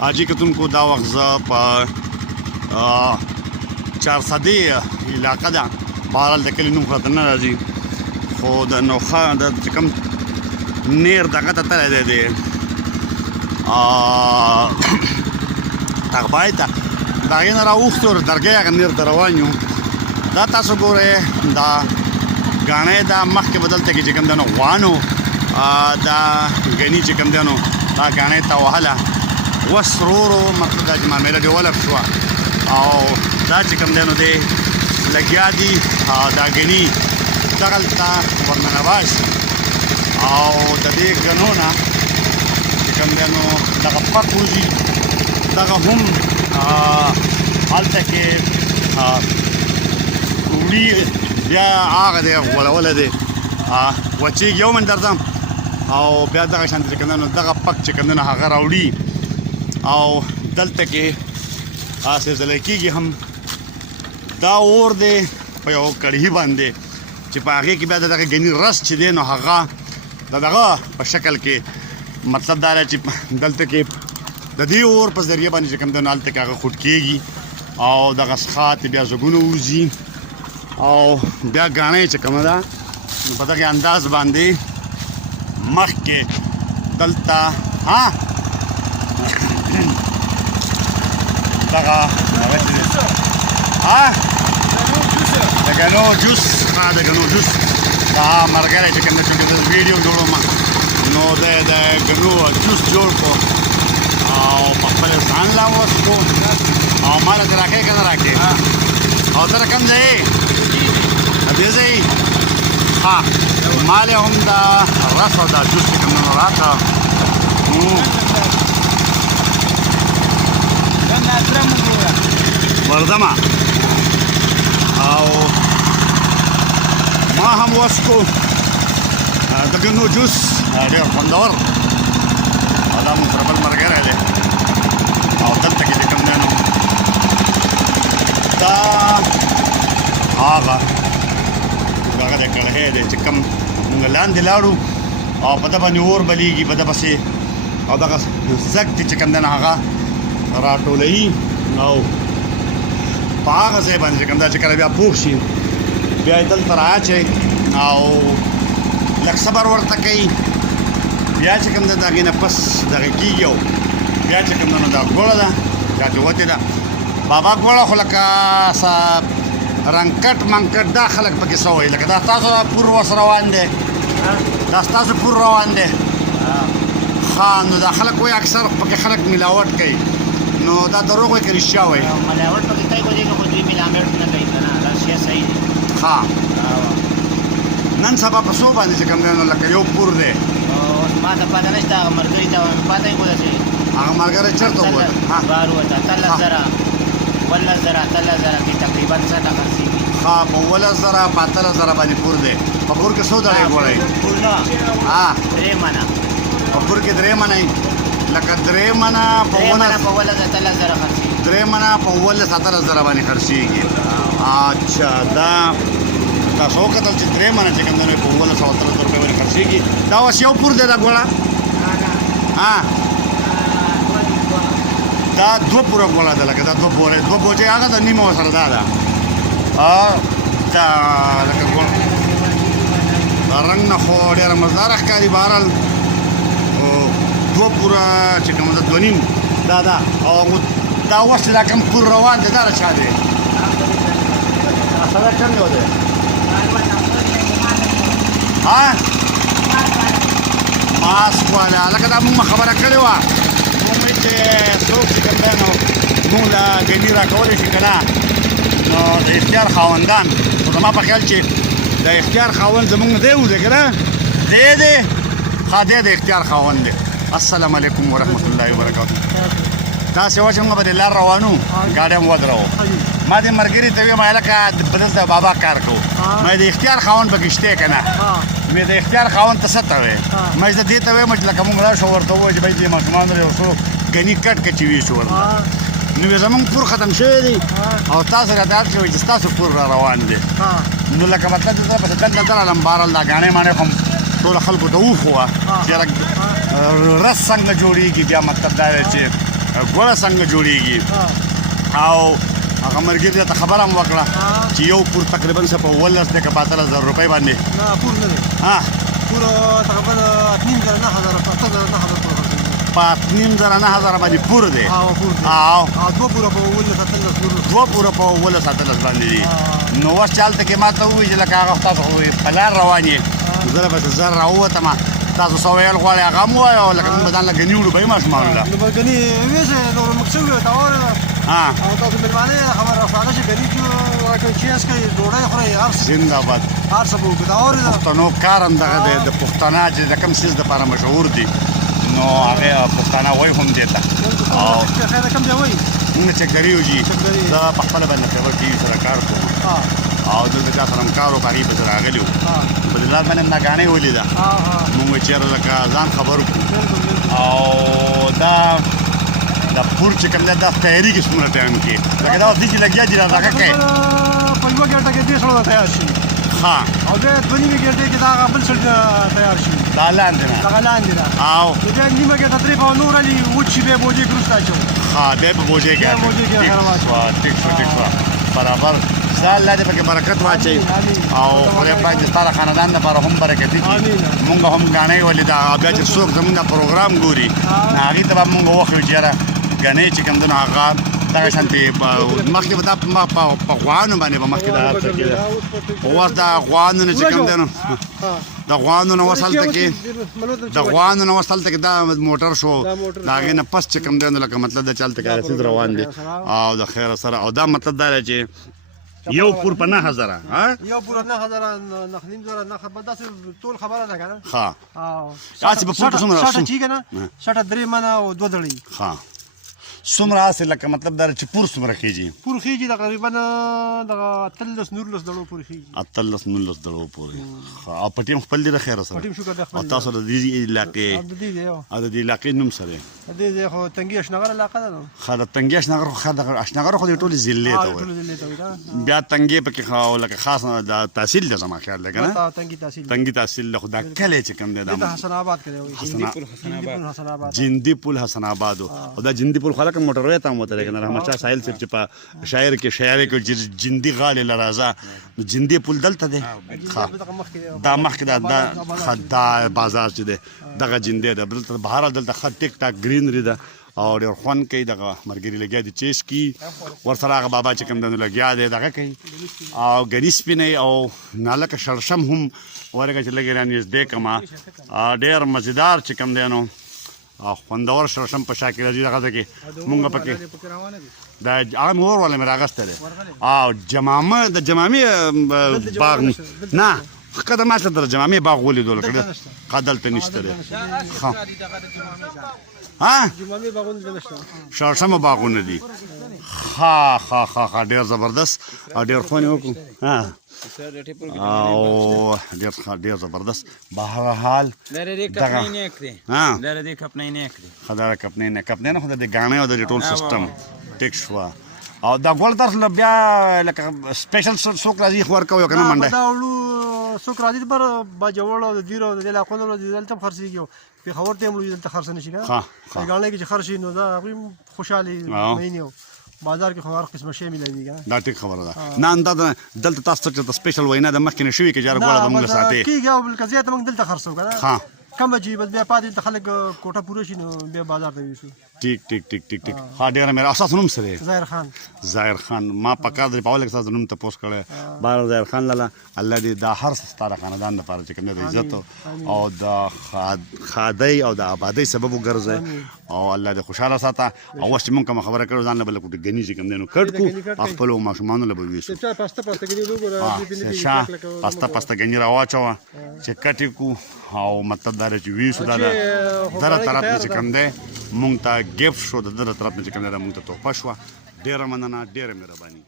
حاجي کتونکو دا وخت زه په 400 علاقه ده بهرحال د کلي نوم راته نه راځي خو د نوخه د چې کوم نیر دغه ته تللی دی د تغبای ته د هغې نه راوښتو درګۍ هغه نیر ته روان یو دا تاسو ګورئ دا ګاڼۍ ده مخکې به دلته کې چې کوم دی نو غوانو دا ګني چې کوم دی نو دا ګاڼۍ ته وهله اوس ورو ورو مطلب دا چې معامله ډیولپ شوه او دا چې کوم دی نو دی لګیا دي دا ګني دغلته ورننه باشي او د دې ګنو نه چې کوم دی نو دغه پک وځي دغه هم هلته کې وړي بیا هغه دی غولولی دی وچېږي یو من درځم او بیا دغه شانته چې کوم دی نو دغه پک چې کوم دی نو هغه راوړي او دلته کې سلسله کېږي هم دا اور دی په یو کړهي باندې چې په هغې کې بیا د دغه ګني رس چې دی نو هغه د دغه په شکل کې مطلب دا دی چې دلته کې د دې اور په ذریعه باندې چې کوم دی نو هلته کې هغه خوټ کېږي او دغه څښات بیا ځګونه وځي او بیا ګاڼۍ چې کومه ده نو په دغې انداز باندې مخکې دلته دغه هغه چې دی د ګنو جوس د ګنو جوس دا ملګری چې کوم دی چې ویډیو جوړوم نو د ګنو جوس جوړ کړو او په خپل ځان لا وڅښو او ما له راکې که نه راکې او ته کوم ځای دې ځای ما له هم دا رس او دا جوس چې کوم دی نو راکړه ورځمه او ما هم وڅښو د ګنو جوس ډېر خوندور او دا مون سره بل ملګری دی او دلته کې چې کوم دی نو دا هغه د کړهی دی چې کوم مونږ لاندې لاړو او په ده باندې اور بلیږي په ده پسې او دغه زګ دی چې کوم دی نو هغه راټولوي او په هغه ځای باندې چې کوم دا چې کله بیا پوخ شي بیا یې دلته رااچوي او لږ صبر ورته کوي بیا چې کوم دی د هغې نه پس دغه کېږي او بیا چې کوم دی نو دا ګوړه ده دا چې وتې ده بابا ګوړه خو لکه رنګکټ منکټ دا خلک پکې څه وایي لکه دا ستاسو پور وس روان دی دا ستاسو پور روان دی ښه نو دا خلک وایي اکثر پکې خلک ملاوټ کوي نو دا دروغ وایي که رښتیا وایي ملاوټ پکې کوي خو دې کې خو دوی ملاوټ نه کوي که نه دا شی صحیح دی ښه نن سبا په څو باندې چې کوم دی نو لکه یو پور دی ما ته پته نشته هغه ملګري ته پته یې ودرېږي هغه ملګری چېرته ووت بار ووت 18,000 کې تقریبا 100 خرڅېږي ښه په 18,000 په 18,000 باندې پور دی په پور کې څو دړې ګوړئ پور نه 3 منه په پور کې 3 منه لکه 3 منه په 18,000 خرڅېږي 3 منه په 18,000 باندې خرڅېږي اچھا دا تاسو وکتل چې 3 منه چې کوم دی په 18,000 روپۍ باندې خرڅېږي دا اوس یو پور دی دا ګوړه دا 2 پوره ګوړه ده لکه دا 2 بوجې هغه د نیمه ورسره دا ده دا لکه ګوړه دا رنګ نه خو ډېره مزداره ښکاري بهرحال 2 پوره چې کوم ده 2 نیم دا ده او دا اوس چې دا کوم پور روان دی دا د چا دی سړی کوم یو دی ماسک والا لکه دا مونږ خبره کړې وه مونږ چې څوک چې کوم دی نو مونږ له ګني راکولی شي که نه نو د اختیار خاوندان خو زما په خیال چې د اختیار خاوند زمونږ دی وځي که نه دی ښه دی د اختیار خاوند دی السلام علیکم ورحمت الله وبرکاتو داسې وه چې موږ به د لار روانو ګاډی هم ودرو ما دې ملګري ته ویم هلکه دلته بابا کار کوو ما د اختیار خاوند پکې شته که نه وی د اختیار خاوند ته څه ته وی ما زه دې ته ویم چې لکه موږ لاړ شو ورته ووایو چې بای دې ماشومانو یو څو ګني کټ کچې ویشو ورته نو زمونږ پور ختم شوی دی او تاسو راته هر شوی چې ستاسو پور را روان دی نو لکه مطلب چې زه پسې دلته درغلم بهرحال دا ګاڼې ماڼې خو ټولو خلکو ته وښوه چې رس څنګه جوړېږي بیا مطلب دا دی چې ګوړه څنګه جوړیږي او هغه مرګري ته خبره هم وکړه چې یو پور تقریبا څه په 12 که 15000 روپۍ باندې نه پور نه دی پور تقریبا 9,000 په 9,000 باندې پور دی پور دی او 2 پوره په 12 2 پوره په 12 باندې دي نو اوس چالت کې ما ته ووایي چې لکه هغه تاسو په لار روان یې زه به زر راووتم تاسو څه ویل غواړئ هغه هم ووایه لکه موږ به ځان له ګني وړو به یې ماشومانو له نو به ګني ویسې نور موږ څه ویل ته واورېده او تاسو مېلمانه یې خبره راښکاره چې ګني چې چیز کوي ډوډۍ خورئ هر څه زنده‌باد هر څه به وکړو ته واورېده پښتنو کار هم دغه دی د پښتانه چې د کوم څیز دپاره مشهور دي نو هغې پښتانه وایي هم دې ته او خیر کوم ځای وایي موږ چکدري یو جي زه په خپله باندې خبر ټي وي سره کار کوم او دلته چا سره هم کار وکړو هغې پسې راغلي وو په دې لار باندې هم دا ګاڼۍ ولیده موږ چېرې لکه ځان خبر کړو او دا پور چې کوم دی دا تیارېږي څومره ټایم کې لکه دا اوس دې چې لګیا دي را دغه کوي په 1 ګنټه کې 10 سړی تیار شي او بیا 2 نیمې ګنټې کې دا هغه بل سړی تیار شي دا لاندې نه دغه لاندې نه او بیا نیمه ګنټه 3 په نور علي وچ شي بیا بوجۍ کې وروسته اچوو بیا په بوجۍ کې ټیک شو برابر ستا الله دې پکې برکت واچوي او خدای پاک دې ستا د خاندان دپاره هم برکتي کړي مونږ هم ګاڼۍ ولیده او بیا چې څوک زمونږ د پروګرام ګوري نو هغې ته به مونږ وښیو چې یاره ګنۍ چې کوم دی نو هغه دغه شانتې مخکې به دا په غوانو باندې به مخکې دا هر څه کېده اوس د غوانو نه چې کوم دی نو د غوانو نه اوس هلته کې د غوانو نه اوس هلته کې دا موټر شو د هغې نه پس چې کوم دی نو لکه مطلب د چې هلته کې رسید روان دی او د خیره سره او دا مطلب دا دی چې یو پور په 9,000 یو پور 9,000 9,500 به داسې ټول خبره ده که نه هسې به پور ته څومره شاته چې که نه شاته 3 منه او 2 دړۍ څومره هسې لکه مطلب دا چې پور څومره خېږي پور خېږي تقریبا دغه 13-19 دړو پورې خېږي 13-19 دړو پورې او په ټیم خپل دی د خیره سره او تاسو د دې علاقې او د دې علاقې نوم سره د دې خو تنګي اشنغر علاقه ده نو د تنګي اشنغر خو د ټولې ضلعې ته وایي بیا تنګي پکې لکه خاص د تحصیل دی زما خیال دی که نه تنګي تحصیل خو دا کلی چې کوم دی دا حسن آباد کې وایي جندي پل حسن آباد او دا جندي پل خلک موټروي ته هم وتلی که نه رحمت شاه ساحل صاحب چې په شاعر کې جندي غاړې له راځه نو جندي پل دلته دی دا مخکې دا بازار چې دی دغه جندی ده دلته بهر دلته ښه ټیک ټاک ګرینري ده او ډېر خوند کوي دغه ملګري لګیا دي چیش کي ورسره هغه بابا چې کوم دی نو لګیا دی دغه کوي او ګني سپینی او نالکه شړشم هم ورکه چې لږې رانږدې کړمه ډېر مزیدار چې کوم دی نو خوندور شړشم په شا کې راځي دغه ته کې مونږ پکې دا هغه مې اور والا مې راغستی دی او جمامه د جمامې باغ نه ښه د ما ته د جمامې باغ ولیدو لکه دلته نشته دی شړشمه باغونه دي ډېر زبردست او ډېر خوند یې وکړو او ډېر زبردست بهرحال کپنۍ نه خو د دې ګاڼۍ او د دې ټول سیسټم ټیک شوه او دا ګول درس بیا لکه سپیشل څوک راځي ورکوي که نه منډه دا وړو څوک راځي بر باجوړ او د دیرو د دې علاقو نه دلته هم خرڅېږي پېښور ته هم دلته خرڅ نه شي که نه ګاڼۍ کې چې خرڅ شي نو دا هغوی هم خوشحالي مینې و بازار کې خو هر قسمه شی ملوي که دا ټیک خبره ده نه دا دلته تاسو ته د سپیشل وینا د مخکې نه شوي که جاره ګوړه به موږ ساتې کېږي او بلکې زیاته موږ دلته خرڅوو که نه کمه چې بس بیا پاتې دلته خلک کوټه پوره شي نو بیا بازار ته یوسو ټیک ډېره مېره اساس نوم څه دی ظاهر خان ما په کار دی په اول کې ستاسو نوم تپوس کړی بهر ظاهر خان لاله الله دې دا هر څه ستا د خاندان دپاره چې کوم دی د عزت او د ښادۍ او د آبادۍ سبب وګرځئ او الله دې خوشحاله ساته او اوس چې مونږ کومه خبره کړو ځان له بله کوټې ګني چې کوم دی نو کټ کړو او خپلو ماشومانو له به ویسو پسته ګني راواچوه چې کټ یې کړو او مطلب دا دی چې ویسو دا دغه طرف نه چې کوم دی مونږ ته ګفټ شو د ده طرف نه چې کوم دی دا مونږ ته تحفه شوه ډېره مننه ډېره مهرباني